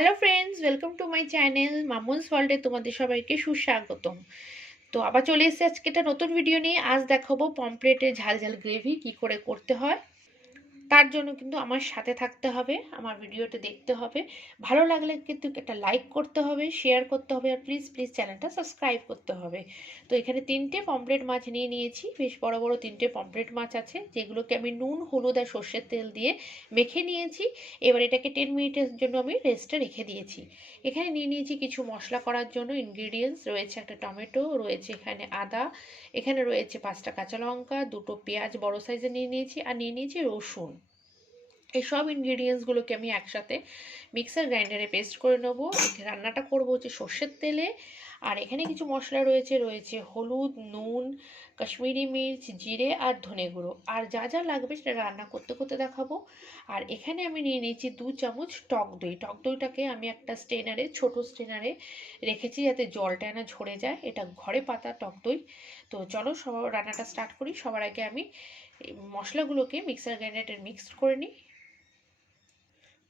Hello friends, welcome to my channel Mamun's ওয়ার্ল্ডে তোমাদের সবাইকে সুস্বাগতম। তো আবার চলে এসেছি আজকে একটা নতুন ভিডিও নিয়ে। আজ দেখাবো পমফ্রেটের ঝাল ঝাল গ্রেভি কি করে করতে হয়। তার জন্য কিন্তু আমার সাথে থাকতে হবে, আমার ভিডিওটা দেখতে হবে। ভালো লাগলে কিন্তু একটা লাইক করতে হবে, শেয়ার করতে হবে, আর প্লিজ প্লিজ চ্যানেলটা সাবস্ক্রাইব করতে হবে। তো এখানে 3টে পমফ্রেট মাছ নিয়ে নিয়েছি, বেশ বড় বড় 3টে পমফ্রেট মাছ আছে, যেগুলোকে আমি নুন, হলুদ আর সর্ষের তেল দিয়ে মেখে নিয়েছি। এবার এটাকে 10 মিনিটের জন্য আমি রেস্টে রেখে দিয়েছি। এখানে নিয়ে নিয়েছি কিছু মশলা করার জন্য ইনগ্রিডিয়েন্টস। রয়েছে একটা টমেটো, রয়েছে এখানে আদা, এখানে রয়েছে 5টা কাঁচা লঙ্কা, 2টো পেঁয়াজ বড় সাইজে নিয়ে নিয়েছি, আর নিয়ে নিয়েছি রসুন। এই সব ইনগ্রিডিয়েন্টসগুলোকে আমি একসাথে মিক্সার গ্রাইন্ডারে পেস্ট করে নেবো। রান্নাটা করবো হচ্ছে সর্ষের তেলে। আর এখানে কিছু মশলা রয়েছে হলুদ, নুন, কাশ্মীরি মির্চ, জিরে আর ধনে গুঁড়ো। আর যা যা লাগবে সেটা রান্না করতে করতে দেখাবো। আর এখানে আমি নিয়ে নিয়েছি 2 চামচ টক দই। টক দইটাকে আমি একটা স্ট্রেনারে, ছোট স্ট্রেনারে রেখেছি যাতে জলটা না ঝরে যায়। এটা ঘরে পাতা টক দই। তো চলো রান্নাটা স্টার্ট করি। সবার আগে আমি মশলাগুলোকে মিক্সার গ্রাইন্ডারে মিক্সড করে নিই।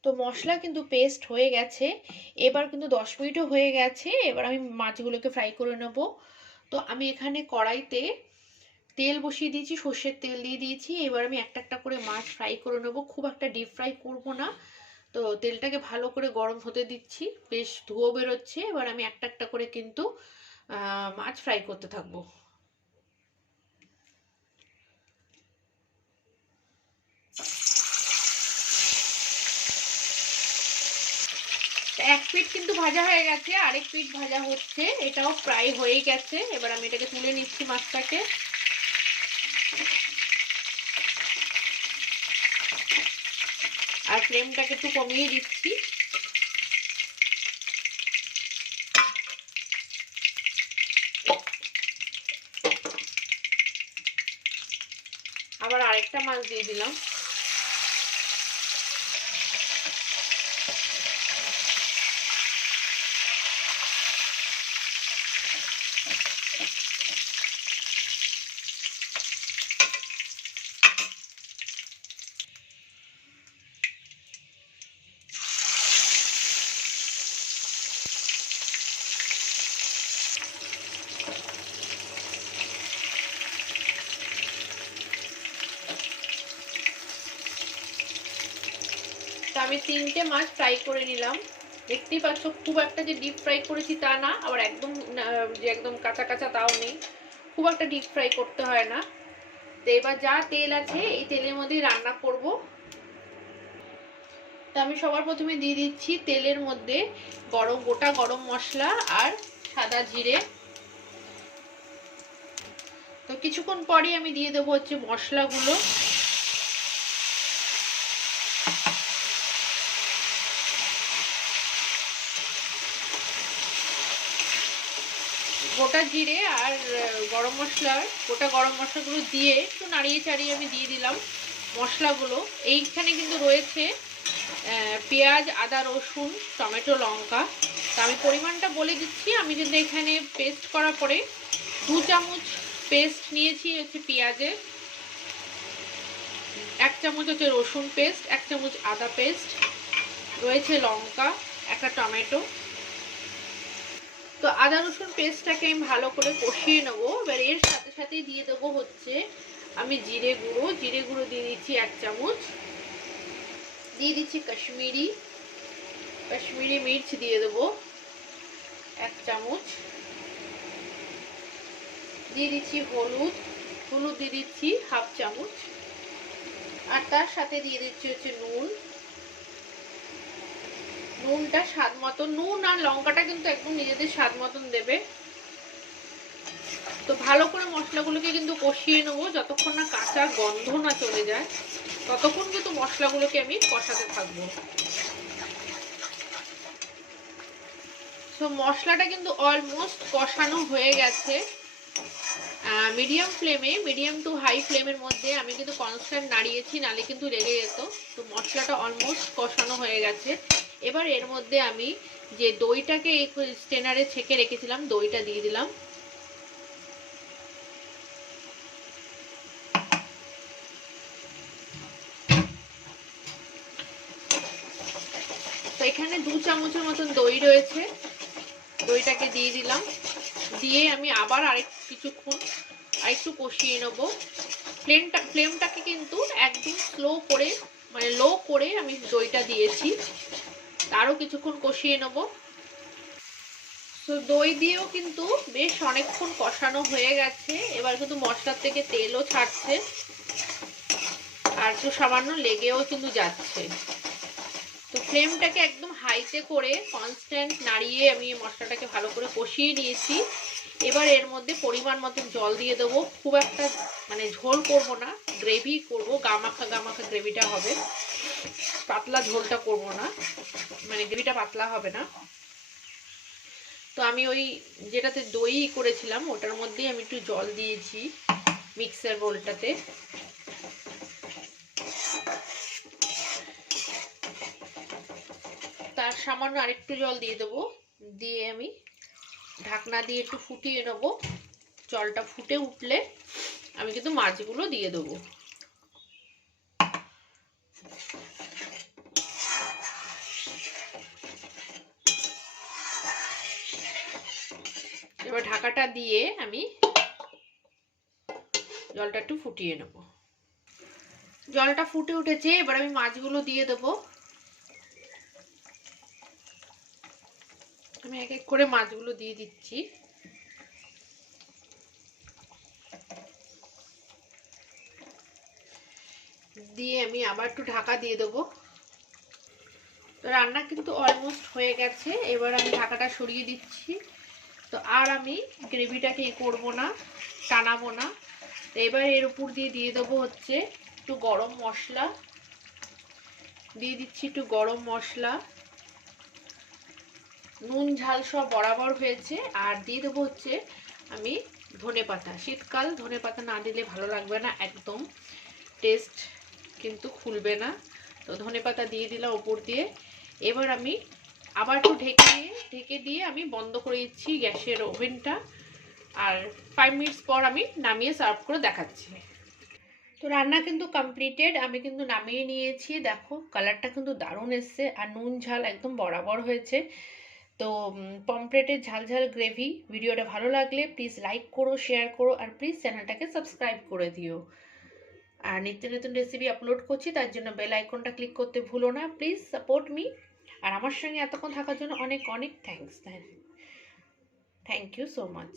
তো মশলা কিন্তু পেস্ট হয়ে গেছে। এবার কিন্তু 10 মিনিটও হয়ে গেছে। এবার আমি মাছগুলোকে ফ্রাই করে নেব। তো আমি এখানে কড়াইতে তেল বসিয়ে দিয়েছি, সর্ষের তেল দিয়ে দিয়েছি। এবার আমি একটা একটা করে মাছ ফ্রাই করে নেব, খুব একটা ডিপ ফ্রাই করব না। তো তেলটাকে ভালো করে গরম হতে দিচ্ছি, বেশ ধুয়ো বেরোচ্ছে। এবার আমি একটা একটা করে কিন্তু মাছ ফ্রাই করতে থাকবো। এক পিঠ কিন্তু ভাজা হয়ে গেছে, আরেক পিঠ ভাজা হচ্ছে, এটাও ফ্রাই হয়ে গেছে। এবার আমি এটাকে তুলে নিচ্ছি মাছটাকে। আর ফ্লেমটাকে একটু কমিয়ে দিচ্ছি। আবার আরেকটা মাছ দিয়ে দিলাম। আমি 3টে মাছ ফ্রাই করে নিলাম। দেখতেই পাচ্ছ খুব একটা যে ডিপ ফ্রাই করেছি তা না, আবার একদম যে একদম কাঁচা কাঁচা তাও নেই। খুব একটা ডিপ ফ্রাই করতে হয় না। তো এবার যা তেল আছে এই তেলের মধ্যেই রান্না করব। তো আমি সবার প্রথমে দিয়ে দিচ্ছি তেলের মধ্যে গোটা গরম মশলা আর সাদা জিরে। তো কিছুক্ষণ পরই আমি দিয়ে দেবো হচ্ছে মশলাগুলো। গোটা জিরে আর গোটা গরম মশলাগুলো দিয়ে একটু নাড়িয়ে চাড়িয়ে আমি দিয়ে দিলাম মশলাগুলো। এইখানে কিন্তু রয়েছে পেঁয়াজ, আদা, রসুন, টমেটো, লঙ্কা। তো আমি পরিমাণটা বলে দিচ্ছি। আমি কিন্তু এখানে পেস্ট করার পরে 2 চামচ পেস্ট নিয়েছি হচ্ছে পেঁয়াজের, 1 চামচ হচ্ছে রসুন পেস্ট, 1 চামচ আদা পেস্ট, রয়েছে লঙ্কা, একটা টমেটো। তো আদা রসুন পেস্টটাকে আমি ভালো করে কষিয়ে নেবো। এবার এর সাথে সাথেই দিয়ে দেবো হচ্ছে আমি জিরে গুঁড়ো দিয়ে দিচ্ছি 1 চামচ। দিয়ে দিচ্ছি কাশ্মীরি মির্চ দিয়ে দেবো 1 চামচ। দিয়ে দিচ্ছি হলুদ দিয়ে দিচ্ছি 1/2 চামচ। আর তার সাথে দিয়ে দিচ্ছি হচ্ছে নুনটা স্বাদ মতো। নুন আর লঙ্কাটা কিন্তু একদম নিজেদের স্বাদ মতন দেবে। তো ভালো করে মশলাগুলোকে কিন্তু কষিয়ে নেবো, যতক্ষণ না কাঁচা গন্ধ না চলে যায় ততক্ষণ কিন্তু মশলাগুলোকে আমি কষাতে থাকবো। তো মশলাটা কিন্তু অলমোস্ট কষানো হয়ে গেছে। মিডিয়াম টু হাই ফ্লেমের মধ্যে আমি কিন্তু কনস্ট্যান্ট নাড়িয়েছি, নালে কিন্তু লেগে যেত। তো মশলাটা অলমোস্ট কষানো হয়ে গেছে। এবার এর মধ্যে আমি যে দইটাকে এই স্ট্রেনারে ছেঁকে রেখেছিলাম দইটা দিয়ে দিলাম। তো এখানে 2 চামচের মতন দই রয়েছে, দইটাকে দিয়ে দিলাম। দিয়ে আমি আবার কিছুক্ষণ আরেকটু কষিয়ে নেবো। ফ্লেমটাকে কিন্তু একদম স্লো করে, মানে লো করে আমি দইটা দিয়েছি। আরও কিছুক্ষণ কষিয়ে নেবো। তো দই দিয়েও কিন্তু বেশ অনেকক্ষণ কষানো হয়ে গেছে। এবার কিন্তু মশলার থেকে তেলও ছাড়ছে, আর একটু সামান্য লেগেও কিন্তু যাচ্ছে। তো ফ্লেমটাকে একদম হাইতে করে কনস্ট্যান্ট নাড়িয়ে আমি মশলাটাকে ভালো করে কষিয়ে নিয়েছি। এবার এর মধ্যে পরিমাণ মতো জল দিয়ে দেবো। খুব একটা মানে ঝোল করব না, গ্রেভি করব, গামাখা গ্রেভিটা হবে, পাতলা ঝোলটা করব না, মানে গ্রেভিটা পাতলা হবে না। তো আমি ওই যেটাতে দই করেছিলাম ওটার মধ্যেই আমি একটু জল দিয়েছি মিক্সার বোলটাতে। তার সামান্য আরেকটু জল দিয়ে দেবো, দিয়ে আমি ঢাকনা দিয়ে একটু ফুটিয়ে নেব। জলটা ফুটে উঠলে আমি কিন্তু মাছগুলো দিয়ে দেবো। এবার ঢাকাটা দিয়ে আমি জলটা একটু ফুটিয়ে নেব। জলটা ফুটে উঠেছে, এবার আমি মাছগুলো দিয়ে দেবো। আমি এক এক করে মাছগুলো দিয়ে দিচ্ছি। দিয়ে আমি আবার একটু ঢাকা দিয়ে দেবো। তো রান্না কিন্তু অলমোস্ট হয়ে গেছে। এবার আমি ঢাকাটা সরিয়ে দিচ্ছি। তো আর আমি গ্রেভিটাকে করবো না, টানাবো না। তো এবার এর উপর দিয়ে দেবো হচ্ছে একটু গরম মশলা, দিয়ে দিচ্ছি একটু গরম মশলা, নুন ঝাল সব বরাবর হয়েছে। আর দিয়ে দেবো হচ্ছে আমি ধনেপাতা। শীতকাল ধনেপাতা না দিলে ভালো লাগবে না, একদম টেস্ট কিন্তু খুলবে না। তো ধনেপাতা দিয়ে দিলাম উপর দিয়ে। এবার আমি আবার একটু ঢেকে দিয়ে আমি বন্ধ করে দিচ্ছি গ্যাসের ওভেনটা। আর 5 মিনিটস পর আমি নামিয়ে সার্ভ করে দেখাচ্ছি। তো রান্না কিন্তু কমপ্লিটেড, আমি কিন্তু নামিয়ে নিয়েছি। দেখো কালারটা কিন্তু দারুণ এসছে, আর নুন ঝাল একদম বরাবর হয়েছে। তো পমফ্রেটের ঝাল ঝাল গ্রেভি ভিডিওটা ভালো লাগলে প্লিজ লাইক করো, শেয়ার করো, আর প্লিজ চ্যানেলটাকে সাবস্ক্রাইব করে দিও। আর নিত্য নতুন রেসিপি আপলোড করছি, তার জন্য বেল আইকনটা ক্লিক করতে ভুলো না। Please support me. আর আমার সঙ্গে এতক্ষণ থাকার জন্য অনেক অনেক থ্যাংক ইউ সো মাচ।